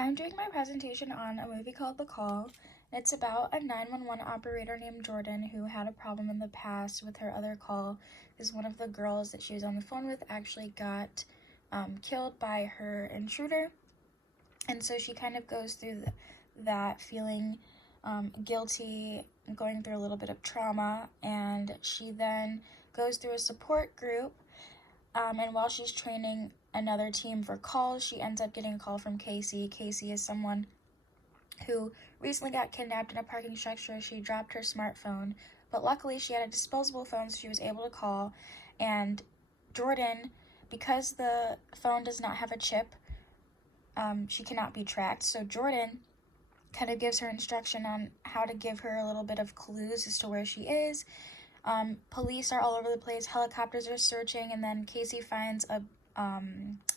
I'm doing my presentation on a movie called The Call. It's about a 911 operator named Jordan who had a problem in the past with her other call because one of the girls that she was on the phone with actually got killed by her intruder. And so she kind of goes through that feeling guilty, going through a little bit of trauma, and she then goes through a support group. And while she's training another team for calls, she ends up getting a call from Casey. Casey is someone who recently got kidnapped in a parking structure. She dropped her smartphone, but luckily she had a disposable phone, so she was able to call. And Jordan, because the phone does not have a chip, she cannot be tracked. So Jordan kind of gives her instruction on how to give her a little bit of clues as to where she is. Police are all over the place, helicopters are searching, and then Casey finds a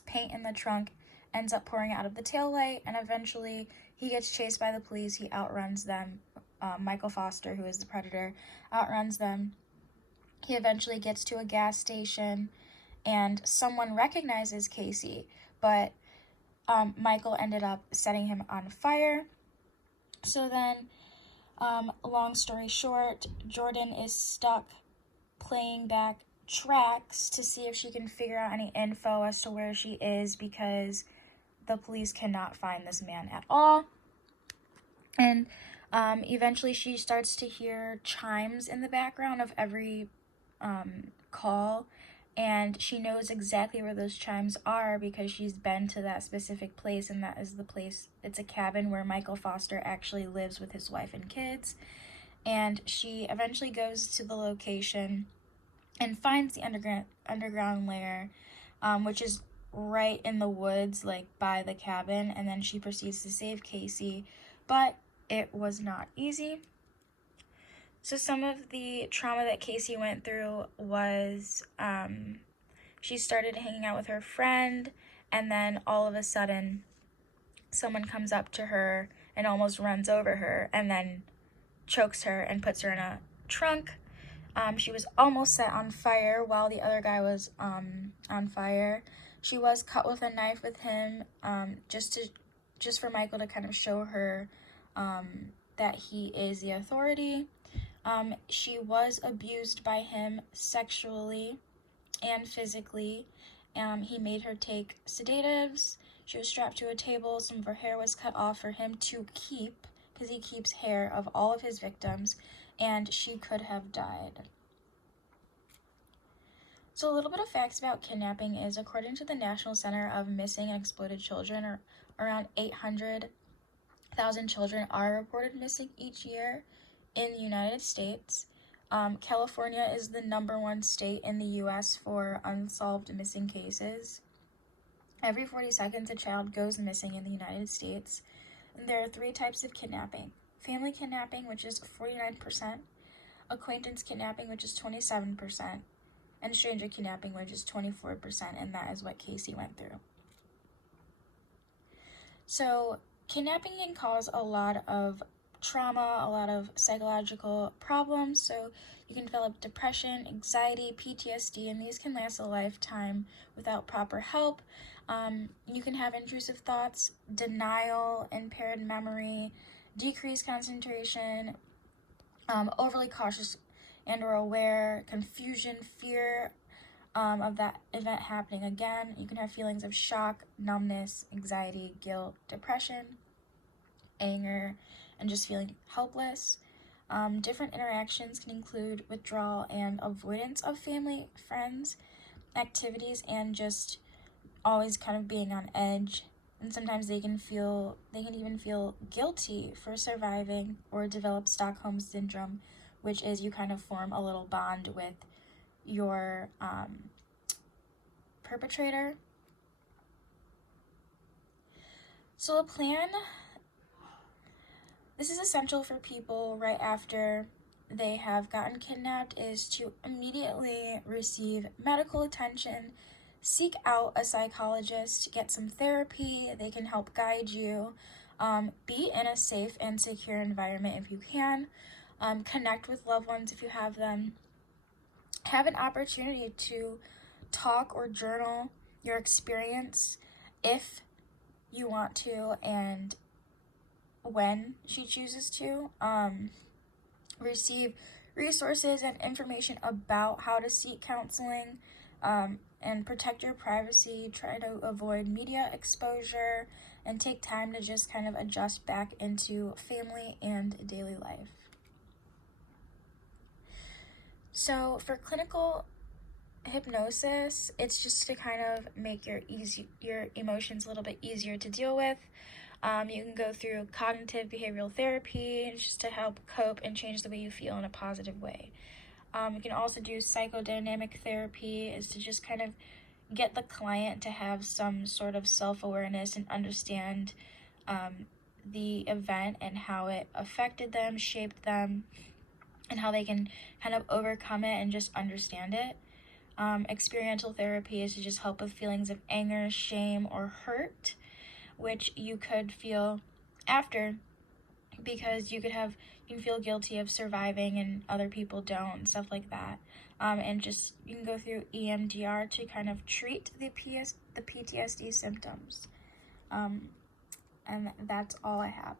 paint in the trunk, ends up pouring out of the taillight, and eventually he gets chased by the police. He outruns them. Michael Foster, who is the predator, outruns them. He eventually gets to a gas station, and someone recognizes Casey, but Michael ended up setting him on fire. So then, long story short, Jordan is stuck playing back tracks to see if she can figure out any info as to where she is because the police cannot find this man at all. And eventually she starts to hear chimes in the background of every call, and she knows exactly where those chimes are because she's been to that specific place, and that is the place, it's a cabin where Michael Foster actually lives with his wife and kids. And she eventually goes to the location and finds the underground lair, which is right in the woods, like by the cabin, and then she proceeds to save Casey, but it was not easy. So some of the trauma that Casey went through was she started hanging out with her friend, and then all of a sudden someone comes up to her and almost runs over her and then chokes her and puts her in a trunk. She was almost set on fire while the other guy was on fire. She was cut with a knife with him, just for Michael to kind of show her that he is the authority. She was abused by him sexually and physically. He made her take sedatives. She was strapped to a table. Some of her hair was cut off for him to keep, because he keeps hair of all of his victims, and she could have died. So a little bit of facts about kidnapping is, according to the National Center of Missing and Exploited Children, around 800,000 children are reported missing each year in the United States. California is the #1 state in the U.S. for unsolved missing cases. Every 40 seconds, a child goes missing in the United States. And there are 3 types of kidnapping: family kidnapping, which is 49%, acquaintance kidnapping, which is 27%, and stranger kidnapping, which is 24%, and that is what Casey went through. So kidnapping can cause a lot of trauma, a lot of psychological problems. So you can develop depression, anxiety, PTSD, and these can last a lifetime without proper help. You can have intrusive thoughts, denial, impaired memory, decreased concentration, overly cautious and or aware, confusion, fear of that event happening again. You can have feelings of shock, numbness, anxiety, guilt, depression, anger, and just feeling helpless. Different interactions can include withdrawal and avoidance of family, friends, activities, and just always kind of being on edge. And sometimes they can even feel guilty for surviving, or develop Stockholm syndrome, which is you kind of form a little bond with your perpetrator. So a plan, this is essential for people right after they have gotten kidnapped, is to immediately receive medical attention, seek out a psychologist, get some therapy. They can help guide you. Be in a safe and secure environment if you can. Connect with loved ones if you have them. Have an opportunity to talk or journal your experience if you want to and when she chooses to. Receive resources and information about how to seek counseling, and protect your privacy. Try to avoid media exposure and take time to just kind of adjust back into family and daily life. So for clinical hypnosis, it's just to kind of make your emotions a little bit easier to deal with. You can go through cognitive behavioral therapy just to help cope and change the way you feel in a positive way. You can also do psychodynamic therapy, is to just kind of get the client to have some sort of self-awareness and understand the event and how it affected them, shaped them, and how they can kind of overcome it and just understand it. Experiential therapy is to just help with feelings of anger, shame, or hurt, which you could feel after, because you can feel guilty of surviving and other people don't, and stuff like that. And just you can go through EMDR to kind of treat the PTSD symptoms. And that's all I have.